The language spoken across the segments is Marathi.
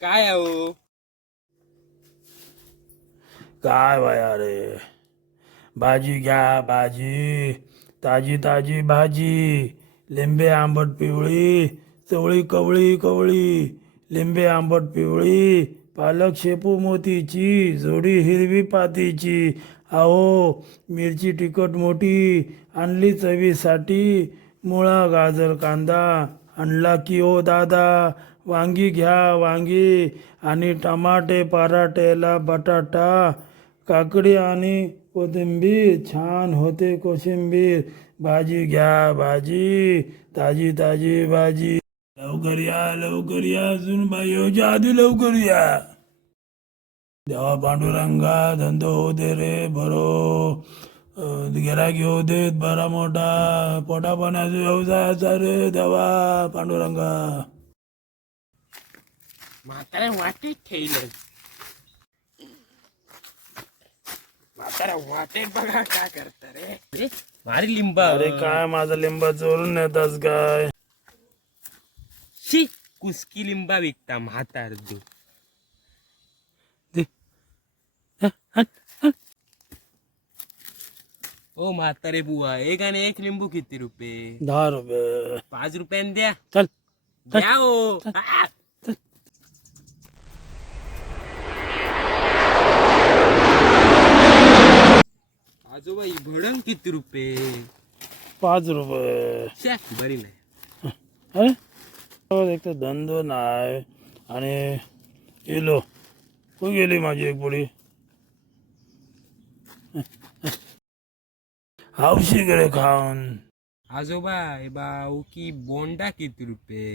काय हो काय वया रे भाजी घ्या भाजी. ताजी ताजी भाजी. लिंबे आंबट पिवळी. चवळी कवळी कवळी. लिंबे आंबट पिवळी. पालक शेपू मोतीची. जोडी हिरवी पातीची. अहो मिरची तिखट मोठी. आणली चवीसाठी. मुळा गाजर कांदा. आणला की ओ दादा. वांगी घ्या वांगी आणि टमाटे पराटेला बटाटा काकडी आणि कोथिंबीर. छान होते कोशिंबीर. भाजी घ्या भाजी. ताजी ताजी भाजी. लवकर या लवकर या. अजून बाई हो, आधी लवकर या. देवा पांडुरंगा धंदो होऊ दे रे बरो गिराकी होते देत बरा मोठा. पोटापाण्याचा व्यवसाय असा रे देवा पांडुरंगा. म्हातारा वाटेत ठेवलं म्हातारा वाटेत बघा काय करत रे? अरे, भारी लिंबा। अरे काय माझा लिंबा चोरून नेतास काय शी कुसकी लिंबा विकता म्हातार दू। ओ म्हातारे बुवा एक आणि एक लिंबू किती रुपये? दहा रुपये. पाच रुपयाने द्या. चल द्या ओ आ! आजोबाई भडंग किती रुपये? पाच रुपये. शे बरी नाही. अरे? एक तर धंदो नाही आणि गेलो तू गेली माझी एक पुढी हौशी कडे खाऊन. आजोबा हे बाऊ की बोंडा किती रुपये?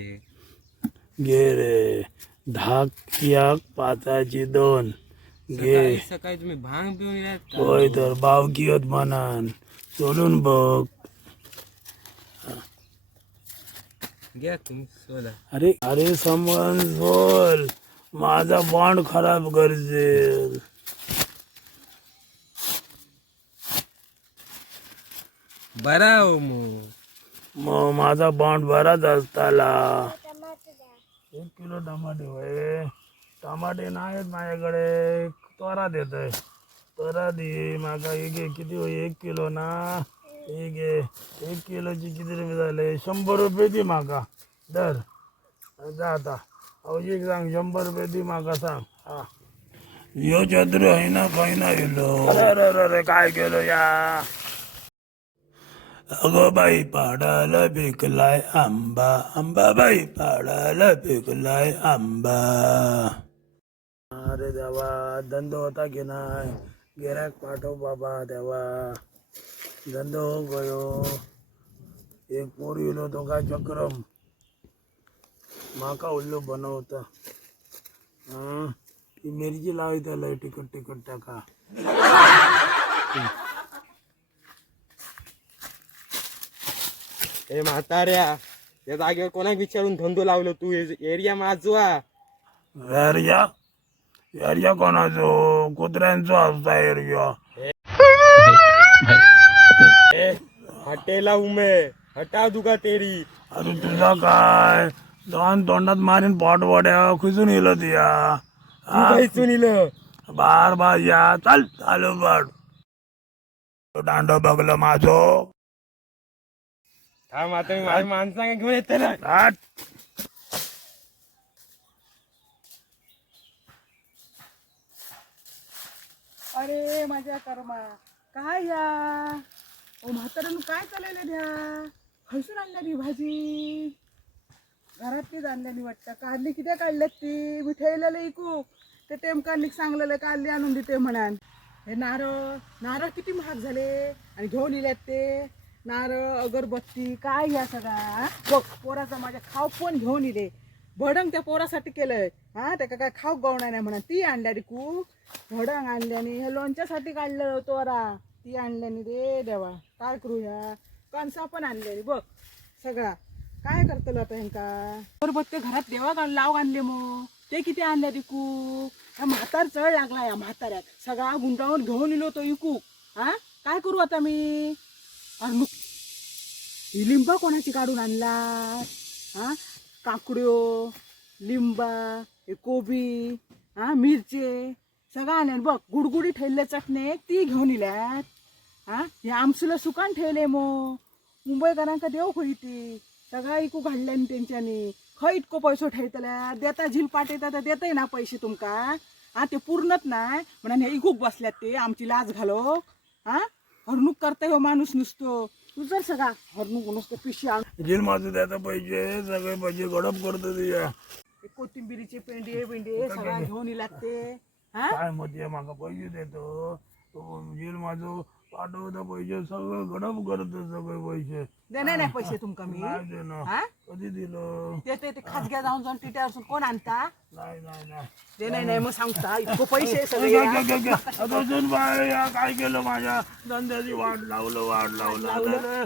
घे रे धाक पाचाची दोन. घे. सकाळी सकाळी तुम्ही भांग पिऊन येत का? होय तर बावकी होत म्हणान. सोडून बघ. घ्या तुम्ही सोला. अरे अरे समज बोल. माझा बॉन्ड खराब करशील. बरा हो मग मग माझा बॉन्ड बराच असताला. एक किलो टमाटे होय. टमाटे नाहीत माझ्याकडे. तोरा देत आहे तोरा दे मागा एक एक किती होई? एक किलो ना? एक एक किलोची किती रुपये झाले? शंभर रुपये दे मागा दर जा आता. अवजीक सांग. शंभर रुपये दे मागा सांग. हा. यो चंद्र आहे ना काही ना गेलो अरे अरे काय केलो या? अगं बाई पाडाला पिकलाय आंबा. आंबा बाई पाडाला पिकलाय आंबा. अरे देवा धंदो होता की नाही गिराक पाठव बाबा देवा. धंदो हो गयो. एक पोर येलो तो काय चक्रम? माका उल्लू बनवता. हं? ती मिरची लावी त्याला तिकट तिकट टाका. हे म्हाताऱ्या या जागेवर कोणाक विचारून धंदो लावलो तू? एरिया माझवा एरिया? एरिया कोणाचो? कुत्र्यांचो असता एरिया हटेला उमे. हटा दुका तेरी. अरे तुझा काय? दोन तोंडात मारीन पोट वड्या. खुजून येलो तिया तू चुनीलं बार बार या. चल चालू बड दांडो बघलं माझो. थांब आता मी माझ्या माणसांना घेऊन येते ना. हट. अरे माझ्या कर्मा काय या? ओ म्हातारण काय चाललेलं द्या खैसून आणल्यानी भाजी. घरातलीच आणल्यानी वाटतं. काढली किती काढल्यात ती? मिठाईला इकू. ते टेम काढली सांगलेलं काढली आणून देते म्हणान. हे नारळ नारळ किती महाग झाले? आणि घेऊन येल्यात ते. नारळ अगरबत्ती काय या सगळा बघ पोराचा माझ्या खाव पण घेऊन इले. भडंग त्या पोरासाठी केलंय. हा त्याका काय खाऊ गवणार नाही म्हणा. ती आणल्या कू भडंग आणल्याने हे लोणच्यासाठी काढलं तोरा ती आणल्याने रे देवा. काय करू ह्या? कणसा पण आणल्याने बघ सगळा. काय करतलो आता ह्यांका? बरोबर ते घरात देवा लाव आणले मग ते किती आणल्या रिकू ह्या म्हातार चढ लागला या म्हाताऱ्यात. सगळा गुंडावून घेऊन इलो तो इकू. हा? काय करू आता मी? अरे मग ही लिंबा कोणाची काढून आणला हा? काकड्यो लिंबा हे कोबी हा मिरचे सगळं आणले बघ गुडगुडी ठेवले चटणे ती घेऊन इल्यात. हा हे आमसूला सुकान ठेवले मो. मुंबईकरांका देव खंय ती सगळा इकू घाडल्यानी त्यांच्यानी. खंय इतको पैसो ठेवतल्या. देता झील पाठयता तर देतय ना पैसे तुमका. हा ते पूर्णच नाही म्हणून हे इकूक बसल्यात ते आमची लाज घालो हा? हरणूक करता हो माणूस नुसतो। तू जर सगळा हरणूक नुसतं पिशी आण झील माझं त्याचा पैसे सगळे पैसे गडप करतो तुझ्या हे कोथिंबिरीचे पेंडे पेंडे सगळा घेऊन इलात ते हा? काय मध्ये पैसे देतो. तो माझं पाठवता पैसे सगळं गडप करतो सगळे पैसे. देणार नाही पैसे तुमका मी. नाही देणं हा? कधी दिलं? ते ते ते खाजग्या जाऊन जाऊन टिट्यावर कोण आणता? नाही नाही नाही. ते नाही नाही मग सांगता. इतको पैसे ग- सगळे. ग- ग- ग. आता सुन बाई, या काय केलं माझ्या धंद्याची वाट लावलं वाट लावलं. आता